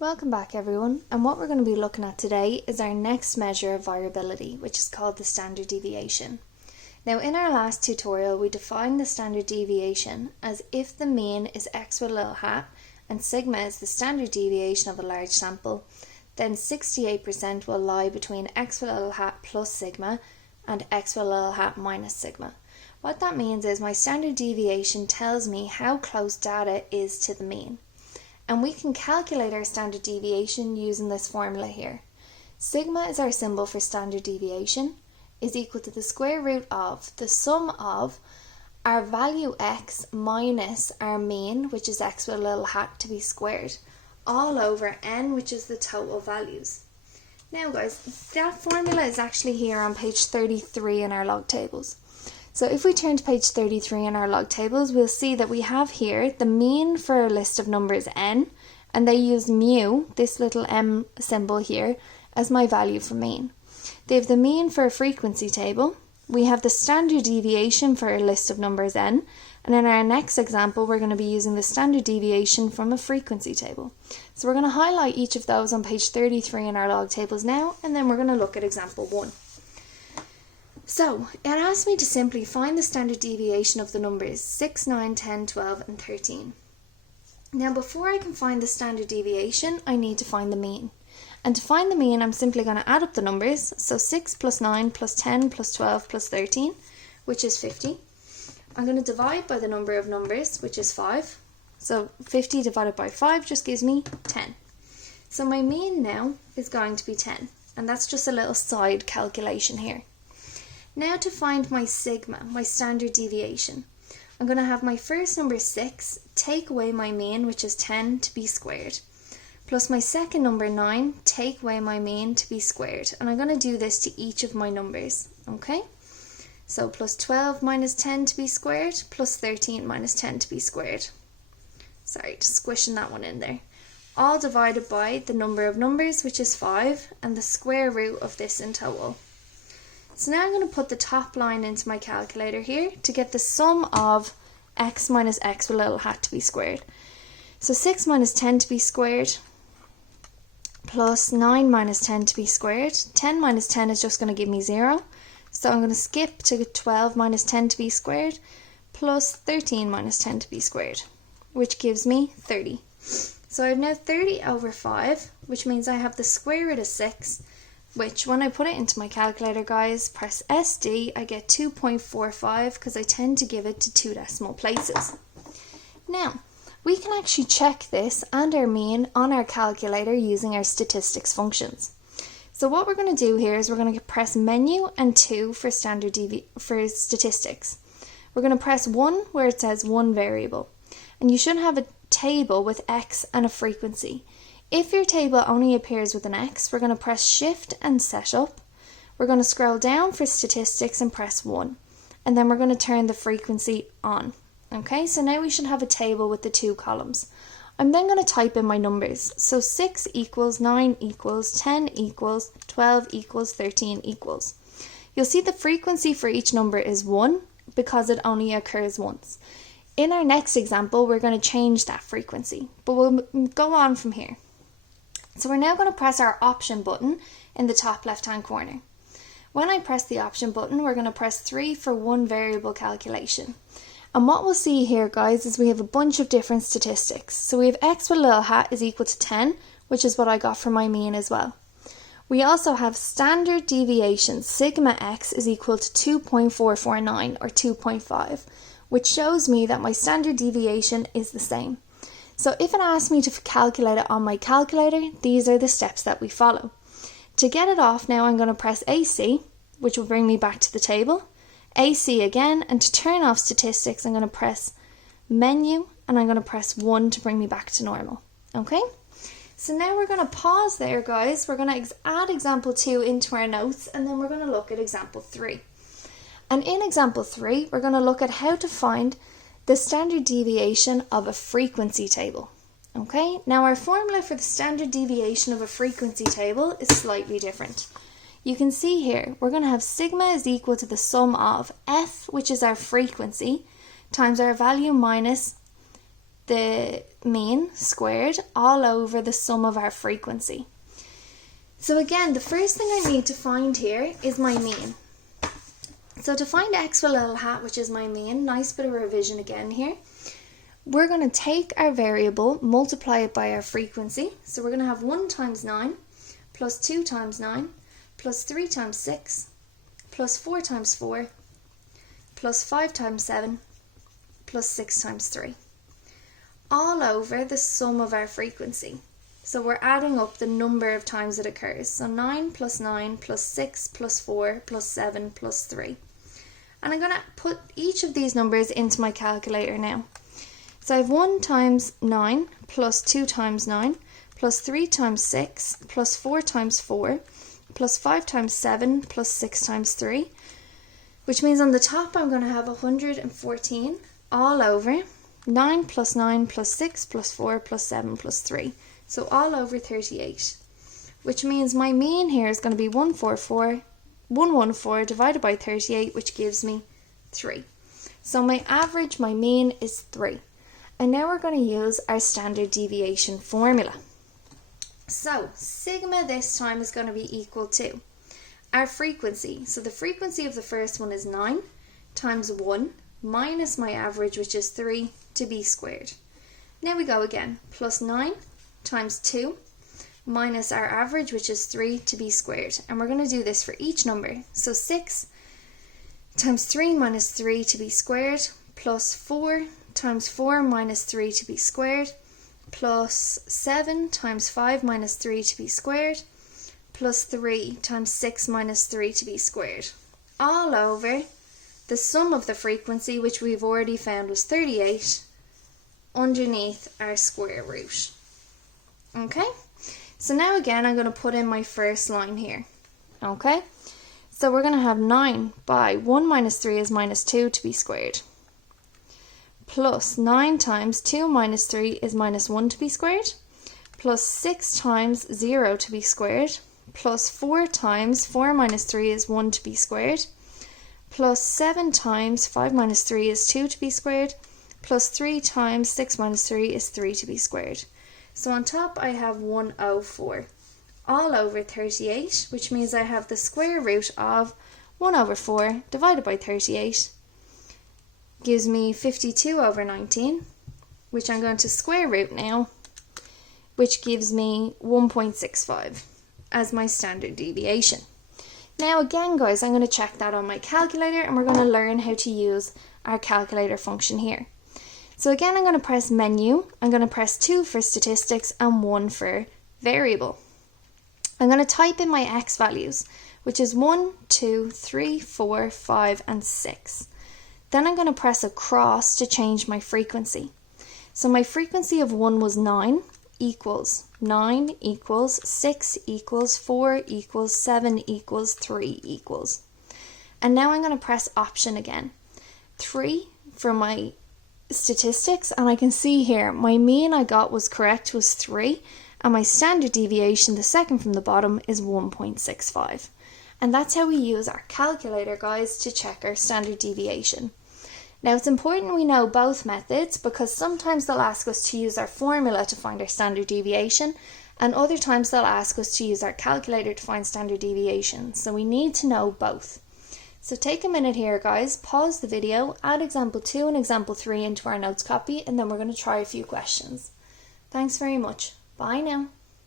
Welcome back everyone, and what we're going to be looking at today is our next measure of variability, which is called the standard deviation. Now in our last tutorial we defined the standard deviation as if the mean is x with a little hat and sigma is the standard deviation of a large sample, then 68% will lie between x with a little hat plus sigma and x with a little hat minus sigma. What that means is my standard deviation tells me how close data is to the mean. And we can calculate our standard deviation using this formula here. Sigma is our symbol for standard deviation, is equal to the square root of the sum of our value x minus our mean, which is x with a little hat to be squared, all over n, which is the total values. Now guys, that formula is actually here on page 33 in our log tables. So if we turn to page 33 in our log tables, we'll see that we have here the mean for a list of numbers n, and they use mu, this little m symbol here, as my value for mean. They have the mean for a frequency table, we have the standard deviation for a list of numbers n, and in our next example we're going to be using the standard deviation from a frequency table. So we're going to highlight each of those on page 33 in our log tables now, and then we're going to look at example 1. So, it asks me to simply find the standard deviation of the numbers 6, 9, 10, 12 and 13. Now before I can find the standard deviation, I need to find the mean. And to find the mean, I'm simply going to add up the numbers. So 6 plus 9 plus 10 plus 12 plus 13, which is 50. I'm going to divide by the number of numbers, which is 5. So 50 divided by 5 just gives me 10. So my mean now is going to be 10. And that's just a little side calculation here. Now to find my sigma, my standard deviation, I'm going to have my first number 6 take away my mean, which is 10 to be squared, plus my second number 9 take away my mean to be squared, and I'm going to do this to each of my numbers, okay? So plus 12 minus 10 to be squared, plus 13 minus 10 to be squared. Sorry, just squishing that one in there. All divided by the number of numbers, which is 5, and the square root of this in total. So now I'm going to put the top line into my calculator here to get the sum of x minus x with a little hat to be squared. So 6 minus 10 to be squared plus 9 minus 10 to be squared. 10 minus 10 is just going to give me 0. So I'm going to skip to 12 minus 10 to be squared plus 13 minus 10 to be squared, which gives me 30. So I have now 30 over 5, which means I have the square root of 6, which when I put it into my calculator, guys, press SD, I get 2.45 because I tend to give it to 2 decimal places. Now, we can actually check this and our mean on our calculator using our statistics functions. So what we're going to do here is we're going to press menu and 2 for for statistics. We're going to press 1 where it says 1 variable. And you should have a table with x and a frequency. If your table only appears with an X, we're going to press Shift and Setup. We're going to scroll down for statistics and press 1. And then we're going to turn the frequency on. Okay, so now we should have a table with the 2 columns. I'm then going to type in my numbers. So 6 equals, 9 equals, 10 equals, 12 equals, 13 equals. You'll see the frequency for each number is 1 because it only occurs once. In our next example, we're going to change that frequency, but we'll go on from here. So we're now going to press our option button in the top left hand corner. When I press the option button, we're going to press 3 for 1 variable calculation. And what we'll see here, guys, is we have a bunch of different statistics. So we have x with a little hat is equal to 10, which is what I got for my mean as well. We also have standard deviation, sigma x is equal to 2.449 or 2.5, which shows me that my standard deviation is the same. So if it asks me to calculate it on my calculator, these are the steps that we follow. To get it off now, I'm going to press AC, which will bring me back to the table. AC again, and to turn off statistics, I'm going to press menu, and I'm going to press 1 to bring me back to normal. Okay? So now we're going to pause there, guys. We're going to add example 2 into our notes, and then we're going to look at example 3. And in example 3, we're going to look at how to find the standard deviation of a frequency table. Okay, now our formula for the standard deviation of a frequency table is slightly different. You can see here, we're going to have sigma is equal to the sum of f, which is our frequency, times our value minus the mean squared all over the sum of our frequency. So again, the first thing I need to find here is my mean. So to find x with a little hat, which is my mean, nice bit of revision again here, we're going to take our variable, multiply it by our frequency. So we're going to have 1 times 9, plus 2 times 9, plus 3 times 6, plus 4 times 4, plus 5 times 7, plus 6 times 3. All over the sum of our frequency. So we're adding up the number of times it occurs. So 9 plus 9 plus 6 plus 4 plus 7 plus 3. And I'm going to put each of these numbers into my calculator now. So I have 1 times 9 plus 2 times 9 plus 3 times 6 plus 4 times 4 plus 5 times 7 plus 6 times 3, which means on the top I'm going to have 114 all over 9 plus 9 plus 6 plus 4 plus 7 plus 3. So all over 38, which means my mean here is going to be 114 divided by 38, which gives me 3. So my average, my mean is 3. And now we're going to use our standard deviation formula. So sigma this time is going to be equal to our frequency. So the frequency of the first one is 9 times 1 minus my average, which is 3, to be squared. Now we go again, plus 9 times 2 minus our average, which is 3, to be squared. And we're going to do this for each number. So 6 times 3 minus 3 to be squared, plus 4 times 4 minus 3 to be squared, plus 7 times 5 minus 3 to be squared, plus 3 times 6 minus 3 to be squared. All over the sum of the frequency, which we've already found was 38, underneath our square root. Okay, so now again I'm going to put in my first line here. Okay, so we're going to have 9 by 1 minus 3 is minus 2 to be squared, plus 9 times 2 minus 3 is minus 1 to be squared, plus 6 times 0 to be squared, plus 4 times 4 minus 3 is 1 to be squared, plus 7 times 5 minus 3 is 2 to be squared, plus 3 times 6 minus 3 is 3 to be squared. So on top I have 104 all over 38, which means I have the square root of 1 over 4 divided by 38 gives me 52 over 19, which I'm going to square root now, which gives me 1.65 as my standard deviation. Now again guys, I'm going to check that on my calculator and we're going to learn how to use our calculator function here. So again, I'm going to press menu, I'm going to press 2 for statistics and 1 for variable. I'm going to type in my x values, which is 1, 2, 3, 4, 5 and 6. Then I'm going to press across to change my frequency. So my frequency of 1 was 9 equals 6 equals 4 equals 7 equals 3 equals. And now I'm going to press option again. 3 for my statistics, and I can see here my mean I got was correct, was 3, and my standard deviation, the second from the bottom, is 1.65. And that's how we use our calculator, guys, to check our standard deviation. Now it's important we know both methods because sometimes they'll ask us to use our formula to find our standard deviation, and other times they'll ask us to use our calculator to find standard deviation. So we need to know both. So take a minute here guys, pause the video, add example 2 and example 3 into our notes copy, and then we're going to try a few questions. Thanks very much. Bye now.